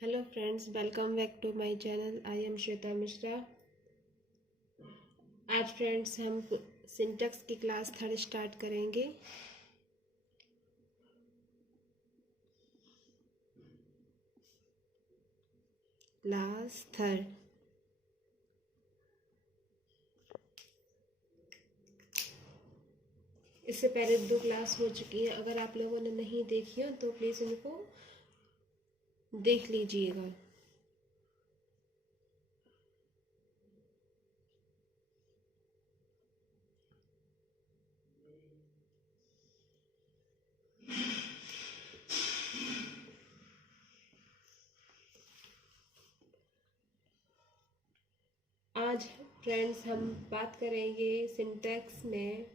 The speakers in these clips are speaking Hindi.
Hello friends, welcome back to my channel. I am Shweta Mishra. आज फ्रेंड्स हम सिंटैक्स की क्लास 3 स्टार्ट करेंगे। क्लास 3 इससे पहले 2 क्लास हो चुकी है। अगर आप लोगों ने नहीं देखी हो तो प्लीज़ इनको देख लीजिएगा। आज फ्रेंड्स हम बात करेंगे सिंटैक्स में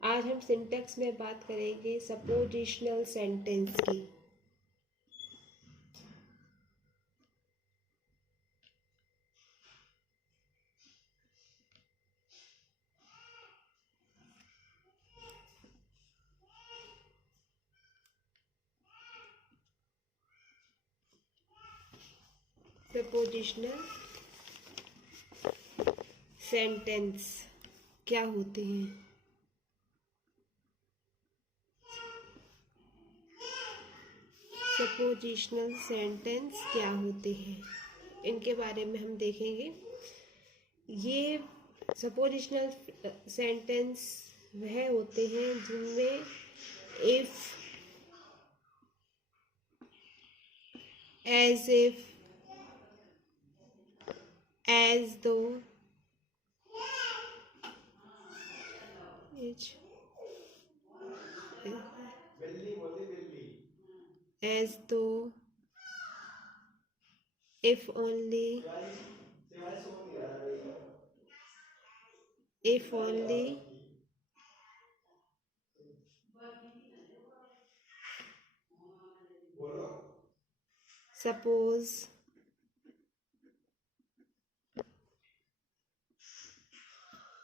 आज हम सिंटैक्स में बात करेंगे सपोजिशनल सेंटेंस की। सपोजिशनल सेंटेंस क्या होते हैं? सपोजिशनल सेंटेंस क्या होते हैं, इनके बारे में हम देखेंगे। ये सपोजिशनल सेंटेंस वह होते हैं जिनमें if, as if, as though, as though, if only, if only, suppose,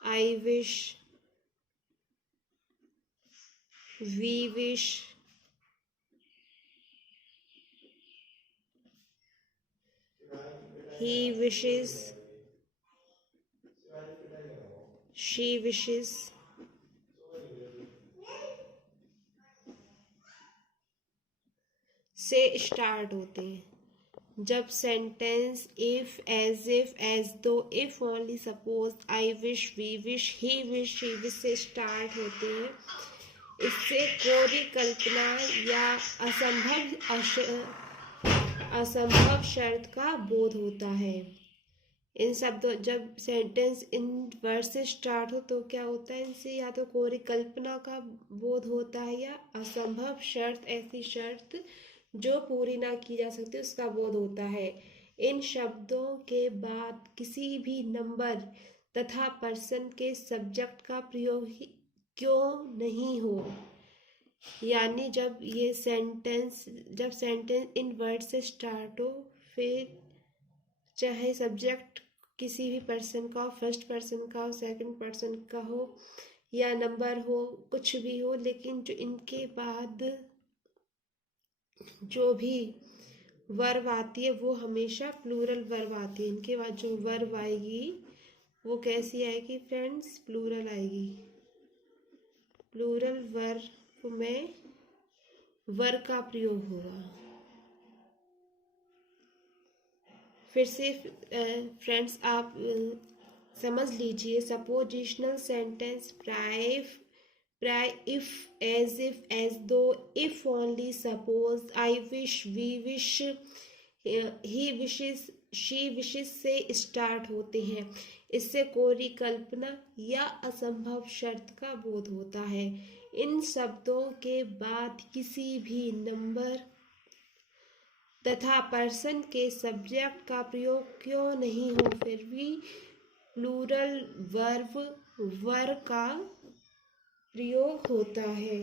I wish, we wish, he wishes, she wishes, से स्टार्ट होते हैं। जब sentence if, as if, as though, if only, suppose, I wish, we wish, he wish, she wish से स्टार्ट होते हैं, इससे कोरी कल्पना या असंभव शर्त का बोध होता है। इन शब्दों जब सेंटेंस इन वर्ड से स्टार्ट हो तो क्या होता है, इनसे या तो कोरी कल्पना का बोध होता है या असंभव शर्त, ऐसी शर्त जो पूरी ना की जा सकती, उसका बोध होता है। इन शब्दों के बाद किसी भी नंबर तथा पर्सन के सब्जेक्ट का प्रयोग क्यों नहीं हो, यानी जब सेंटेंस इन वर्ड से स्टार्ट हो, फिर चाहे सब्जेक्ट किसी भी पर्सन का हो, फर्स्ट पर्सन का हो, सेकंड पर्सन का हो या नंबर हो, कुछ भी हो, लेकिन जो इनके बाद जो भी वर्ब आती है वो हमेशा प्लूरल वर्ब आती है। इनके बाद जो वर्ब आएगी वो कैसी आएगी फ्रेंड्स? प्लूरल आएगी। प्लूरल वर्ब में वर्ब का प्रयोग होगा। फिर से फ्रेंड्स आप समझ लीजिए, सपोजिशनल सेंटेंस प्राय if, as if, as though, if only, suppose, I wish, we wish, he wishes, she wishes से स्टार्ट होते हैं। इससे कोरी कल्पना या असंभव शर्त का बोध होता है। इन शब्दों के बाद किसी भी नंबर तथा पर्सन के सब्जेक्ट का प्रयोग क्यों नहीं हो, फिर भी प्लूरल वर्ब का प्रयोग होता है।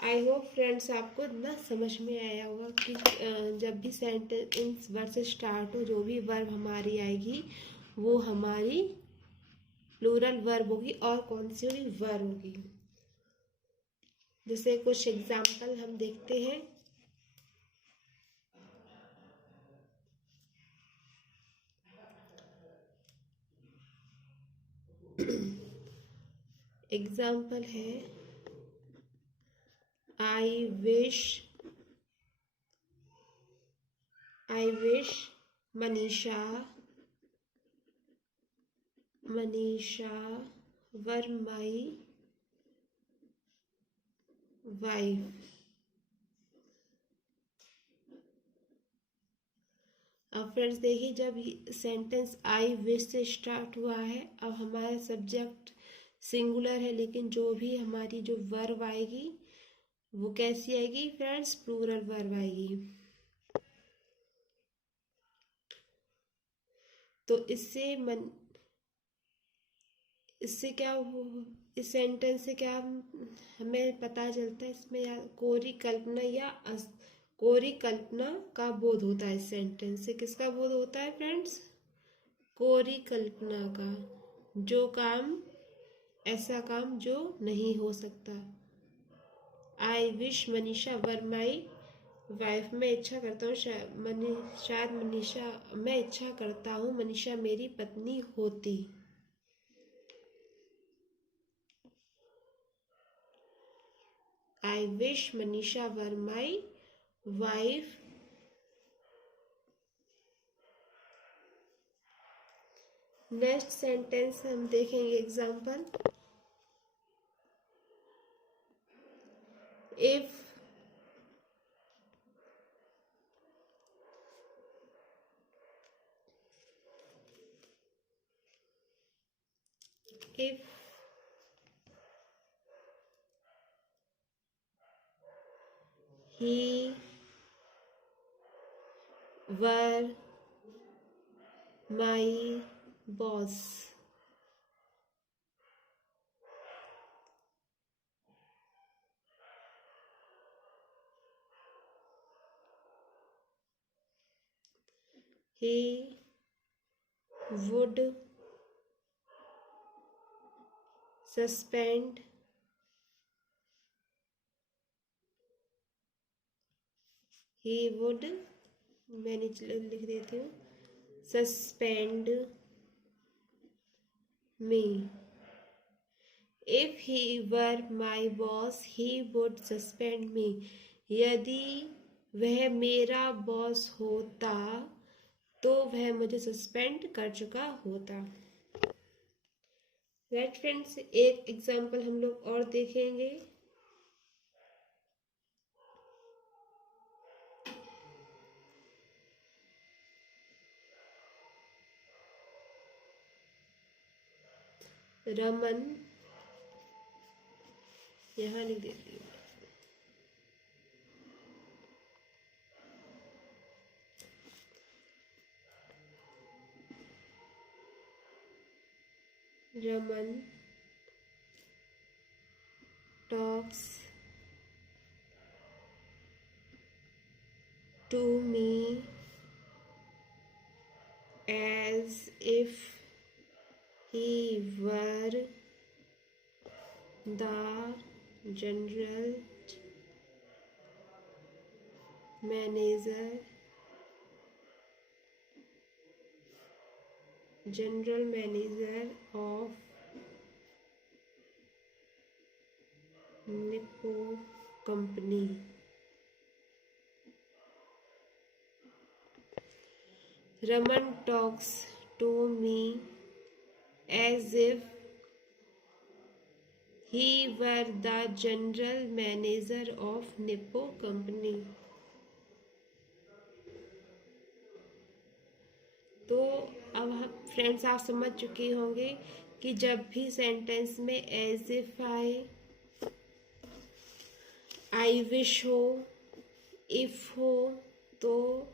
आई होप फ्रेंड्स आपको इतना समझ में आया होगा कि जब भी सेंटेंस वर्ड से स्टार्ट हो, जो भी वर्ब हमारी आएगी वो हमारी प्लूरल वर्ब होगी और कौन सी होगी? वर्ब होगी। जैसे कुछ एग्जाम्पल हम देखते हैं। एग्जाम्पल है I wish Manisha were my wife. अब फ्रेंड्स देखिए, जब सेंटेंस आई विश से स्टार्ट हुआ है, अब हमारा सब्जेक्ट सिंगुलर है, लेकिन जो भी हमारी जो वर्ब आएगी वो कैसी आएगी फ्रेंड्स, प्लूरल वर्ब आएगी। तो इससे क्या इस सेंटेंस से क्या हमें पता चलता है, इसमें या कोरी कल्पना का बोध होता है। इस सेंटेंस से किसका बोध होता है फ्रेंड्स, कोरी कल्पना का, ऐसा काम जो नहीं हो सकता। I wish Manisha were my wife, मैं इच्छा करता हूँ शायद मनीषा, मैं इच्छा करता हूँ मनीषा मेरी पत्नी होती। I wish Manisha were my wife. Next sentence हम देखेंगे example. If if he were my boss, he would suspend मैं नीचे लिख देती हूँ, suspend me. If he were my boss he would suspend me, यदि वह मेरा बॉस होता तो वह मुझे सस्पेंड कर चुका होता। राइट फ्रेंड्स, एक एग्जाम्पल हम लोग और देखेंगे। रमन, यहाँ लिख देती हूँ, Raman talks to me as if he were the general manager of Nippo company. Raman talks to me as if he were the general manager of Nippo company. तो अब फ्रेंड्स आप समझ चुके होंगे कि जब भी सेंटेंस में एज इफ आए, आई विश हो, इफ हो, तो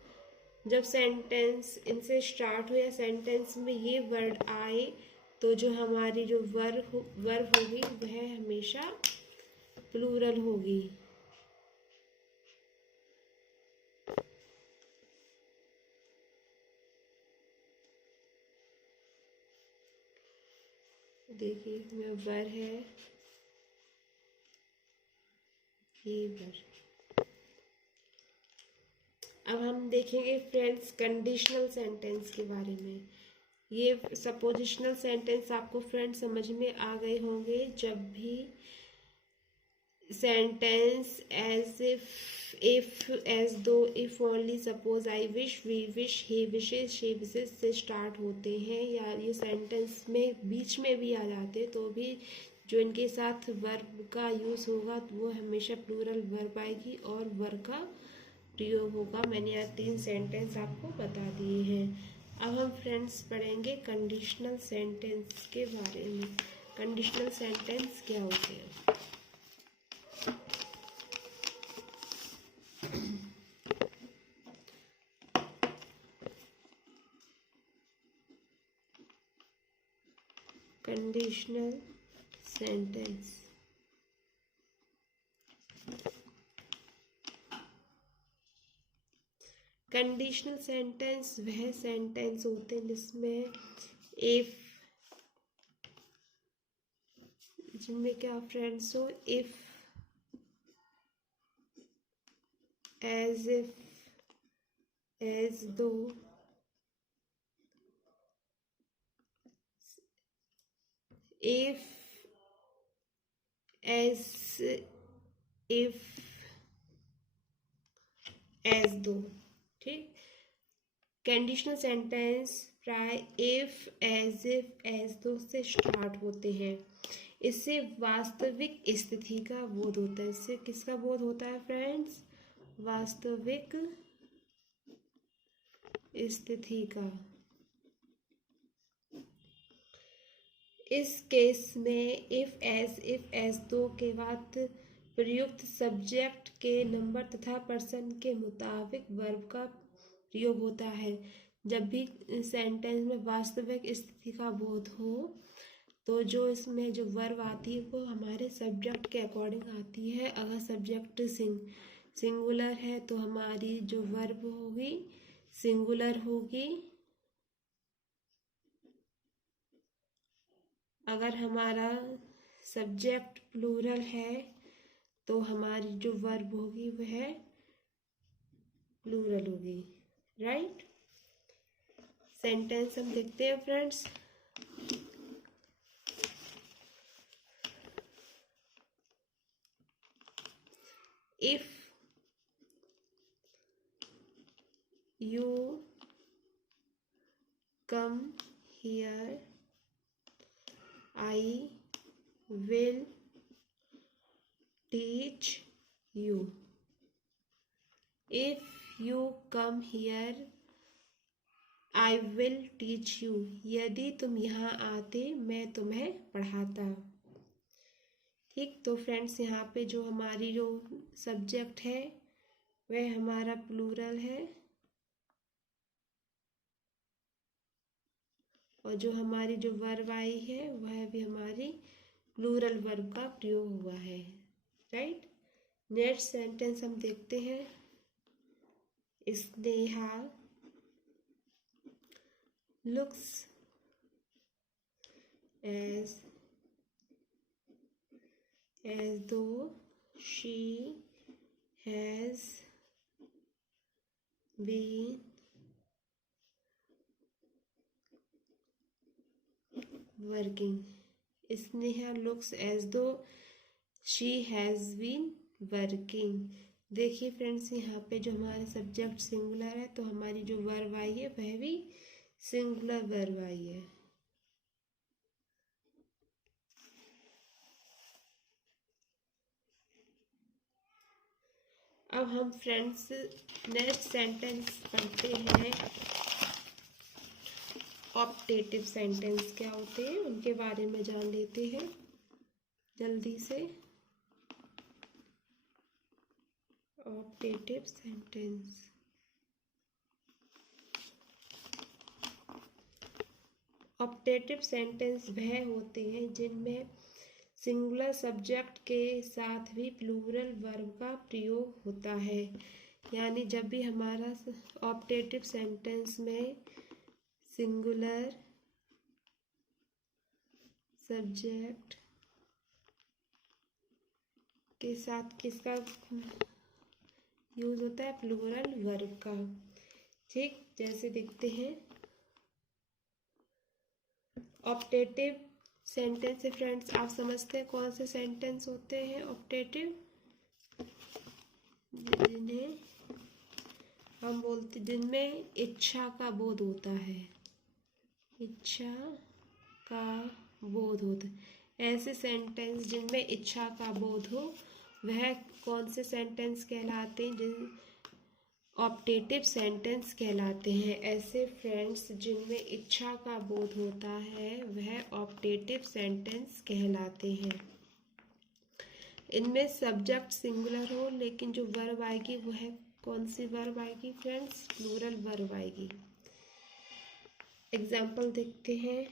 जब सेंटेंस इनसे स्टार्ट हो या सेंटेंस में ये वर्ड आए तो जो हमारी जो वर्ब होगी वह हमेशा प्लूरल होगी। देखिए, मैं वर है, हीवर। अब हम देखेंगे फ्रेंड्स कंडीशनल सेंटेंस के बारे में। ये सपोजिशनल सेंटेंस आपको फ्रेंड्स समझ में आ गए होंगे जब भी sentence as if as though, if only, suppose, I wish, we wish, he wishes, she wishes से स्टार्ट होते हैं, या ये सेंटेंस में बीच में भी आ जाते हैं तो भी जो इनके साथ वर्ब का यूज होगा तो वो हमेशा प्लूरल वर्ब आएगी और वर्ब का प्रयोग होगा। मैंने यहाँ 3 सेंटेंस आपको बता दिए हैं। अब हम फ्रेंड्स पढ़ेंगे कंडीशनल सेंटेंस के बारे में। कंडीशनल सेंटेंस क्या होते हैं? कंडीशनल सेंटेंस कंडीशनल सेंटेंस वह सेंटेंस होते हैं जिसमें इफ, जिनमें क्या फ्रेंड्स हो, if, as if, as though, if, as if, as दो। ठीक, कंडीशनल सेंटेंस प्राय इफ, एज दो से स्टार्ट होते हैं। इससे वास्तविक स्थिति का बोध होता है। इससे किसका बोध होता है फ्रेंड्स? वास्तविक स्थिति का। इस केस में इफ एज दो के बाद प्रयुक्त सब्जेक्ट के नंबर तथा पर्सन के मुताबिक वर्ब का प्रयोग होता है। जब भी सेंटेंस में वास्तविक स्थिति का बोध हो तो जो इसमें जो वर्ब आती है वो हमारे सब्जेक्ट के अकॉर्डिंग आती है। अगर सब्जेक्ट सिंगुलर है तो हमारी जो वर्ब होगी सिंगुलर होगी। अगर हमारा सब्जेक्ट प्लूरल है तो हमारी जो वर्ब होगी वह प्लूरल होगी। राइट, सेंटेंस हम देखते हैं friends. If you come here I will teach you. If you come here, I will teach you. यदि तुम यहाँ आते मैं तुम्हें पढ़ाता। ठीक, तो फ्रेंड्स यहाँ पे जो हमारी जो सब्जेक्ट है वह हमारा प्लूरल है और जो हमारी जो वर्ब आई है वह भी हमारी प्लूरल वर्ब का प्रयोग हुआ है। राइट, नेक्स्ट सेंटेंस हम देखते हैं। Sneha looks as though she has been working. Sneha looks as though she has been working. देखिए फ्रेंड्स यहाँ पे जो हमारा सब्जेक्ट सिंगुलर है तो हमारी जो वर्ब आई है वह भी सिंगुलर वर्ब आई है। अब हम फ्रेंड्स नेक्स्ट सेंटेंस पढ़ते हैं। ऑप्टेटिव सेंटेंस क्या होते हैं उनके बारे में जान लेते हैं जल्दी से। ऑप्टेटिव सेंटेंस, ऑप्टेटिव सेंटेंस वह होते हैं जिनमें सिंगुलर सब्जेक्ट के साथ भी प्लूरल वर्ब का प्रयोग होता है। यानी जब भी हमारा ऑप्टेटिव सेंटेंस में सिंगुलर सब्जेक्ट के साथ किसका यूज होता है? प्लूरल वर्ब का। ठीक, जैसे देखते हैं ऑप्टेटिव सेंटेंस है फ्रेंड्स। आप समझते हैं कौन से सेंटेंस होते हैं ऑप्टेटिव? जिन्हें हम बोलते, जिनमें इच्छा का बोध होता है, इच्छा का बोध होता है। ऐसे सेंटेंस जिनमें इच्छा का बोध हो वह कौन से सेंटेंस कहलाते हैं? जिन ऑप्टेटिव सेंटेंस कहलाते हैं। ऐसे फ्रेंड्स जिनमें इच्छा का बोध होता है वह ऑप्टेटिव सेंटेंस कहलाते हैं। इनमें सब्जेक्ट सिंगुलर हो लेकिन जो वर्ब आएगी वह कौन सी वर्ब आएगी फ्रेंड्स? प्लूरल वर्ब आएगी। एग्जाम्पल देखते हैं।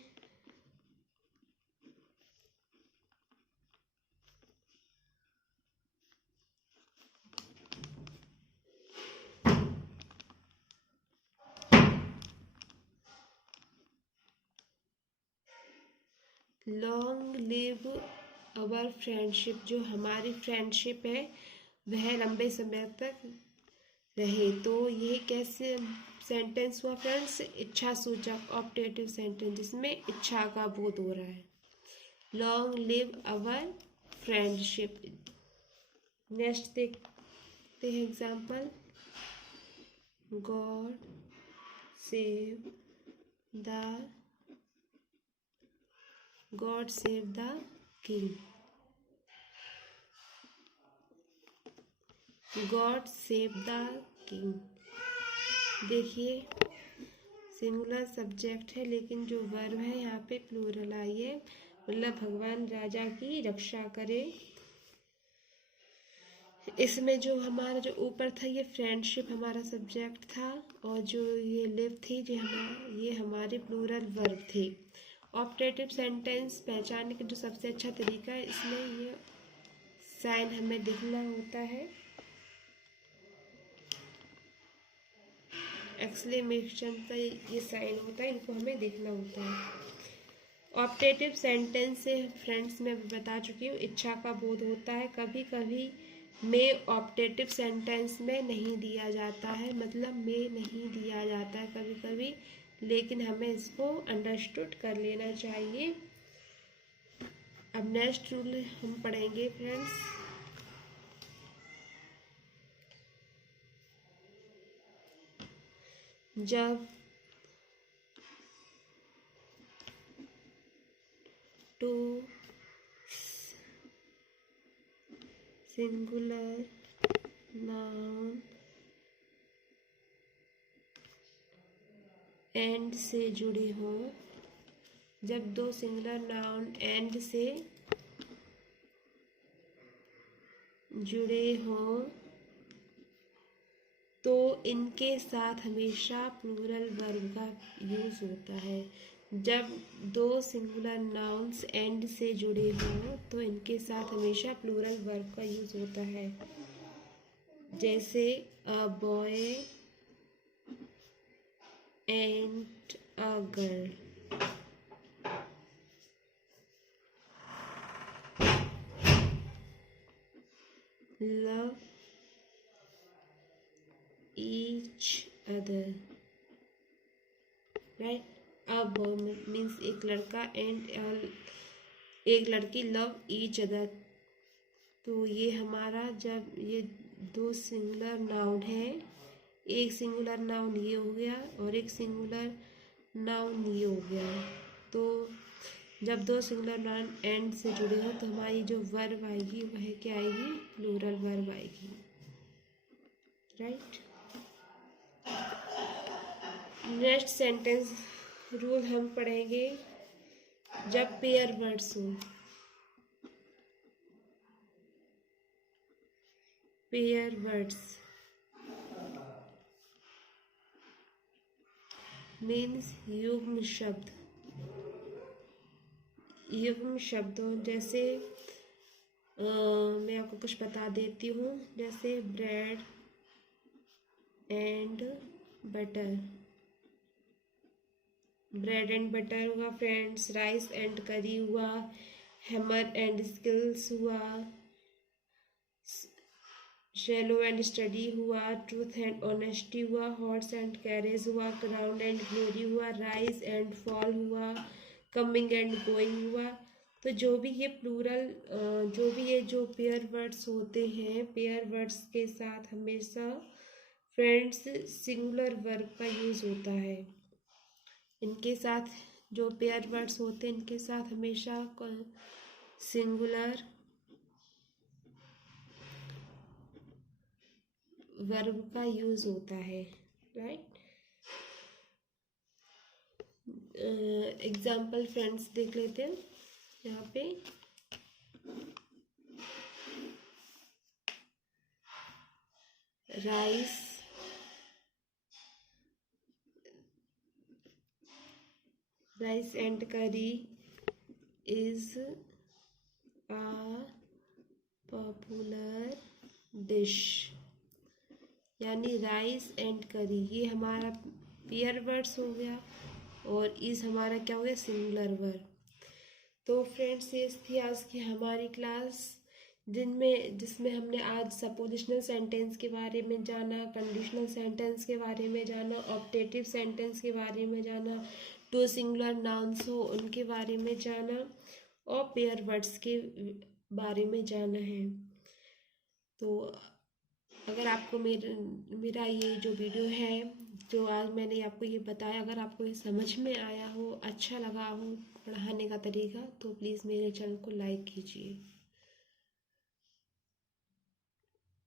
लॉन्ग लिव अवर फ्रेंडशिप, जो हमारी फ्रेंडशिप है वह लंबे समय तक रहे। तो ये कैसे सेंटेंस हुआ फ्रेंड्स? इच्छा सूचक ऑप्टेटिव सेंटेंस जिसमें इच्छा का बोध हो रहा है। Long live our friendship. Next देखते हैं example. God save the king. God save the king. देखिए सिंगुलर सब्जेक्ट है लेकिन जो वर्ब है यहाँ पे प्लूरल आई है, मतलब भगवान राजा की रक्षा करे। इसमें जो हमारा जो ऊपर था ये फ्रेंडशिप हमारा सब्जेक्ट था और जो ये लिव थी ये हमारे प्लूरल वर्ब थे। ऑप्टेटिव सेंटेंस पहचानने का जो सबसे अच्छा तरीका है, इसमें ये साइन हमें दिखना होता है, एक्सक्लेमेशन का ये साइन होता है, इनको हमें देखना होता है। ऑप्टेटिव सेंटेंस से फ्रेंड्स मैं बता चुकी हूँ इच्छा का बोध होता है। कभी कभी में ऑप्टेटिव सेंटेंस में नहीं दिया जाता है, मतलब में नहीं दिया जाता है कभी कभी, लेकिन हमें इसको अंडरस्टूड कर लेना चाहिए। अब नेक्स्ट रूल हम पढ़ेंगे फ्रेंड्स। जब टू सिंगुलर नाउन एंड से जुड़े हों, जब दो सिंगुलर नाउन एंड से जुड़े हों तो इनके साथ हमेशा प्लूरल वर्ब का यूज होता है। जब दो सिंगुलर नाउन्स एंड से जुड़े हों तो इनके साथ हमेशा प्लूरल वर्ब का यूज होता है। जैसे a boy and a girl. Love each other, right? अब मीन्स एक लड़का एंड एक लड़की लव ईच अदर। तो ये हमारा जब ये दो सिंगुलर नाउन है, एक सिंगुलर नाउन ये हो गया और एक सिंगुलर नाउन ये हो गया, तो जब दो सिंगुलर नाउन एंड से जुड़े हो तो हमारी जो वर्ब आएगी वह क्या आएगी? प्लूरल वर्ब आएगी, राइट? नेक्स्ट सेंटेंस रूल हम पढ़ेंगे। जब पेयर वर्ड्स हो, पेयर वर्ड्स मीन्स युग्म शब्द। युग्म शब्दों जैसे मैं आपको कुछ बता देती हूँ, जैसे bread and butter, bread and butter हुआ फ्रेंड्स। राइस एंड करी हुआ, हैमर एंड स्किल्स हुआ, शैलो एंड स्टडी हुआ, ट्रूथ एंड ऑनेस्टी हुआ, हॉर्स एंड कैरेज हुआ, क्राउन एंड ग्लोरी हुआ, राइज एंड फॉल हुआ, कमिंग एंड गोइंग हुआ। तो जो भी ये प्लूरल जो भी ये जो पेयर वर्ड्स होते हैं, पेयर वर्ड्स के साथ हमेशा फ्रेंड्स सिंगुलर वर्ब का यूज़ होता है। इनके साथ जो पेयर वर्ड्स होते हैं इनके साथ हमेशा सिंगुलर वर्ब का यूज होता है, राइट। एग्जाम्पल फ्रेंड्स देख लेते हैं यहाँ पे। राइस एंड करी इज अ पॉपुलर डिश, यानी राइस एंड करी ये हमारा पेयर वर्ड्स हो गया और इस हमारा क्या हो गया, सिंगुलर वर्ब। तो फ्रेंड्स ये थी आज की हमारी क्लास जिसमें हमने आज सपोजिशनल सेंटेंस के बारे में जाना, कंडीशनल सेंटेंस के बारे में जाना, ऑप्टेटिव सेंटेंस के बारे में जाना, टू सिंगुलर नाउन्स हो उनके बारे में जाना और पेयर वर्ड्स के बारे में जाना है। तो अगर आपको मेरा ये जो वीडियो है जो आज मैंने आपको ये बताया, अगर आपको ये समझ में आया हो, अच्छा लगा हो पढ़ाने का तरीका, तो प्लीज़ मेरे चैनल को लाइक कीजिए।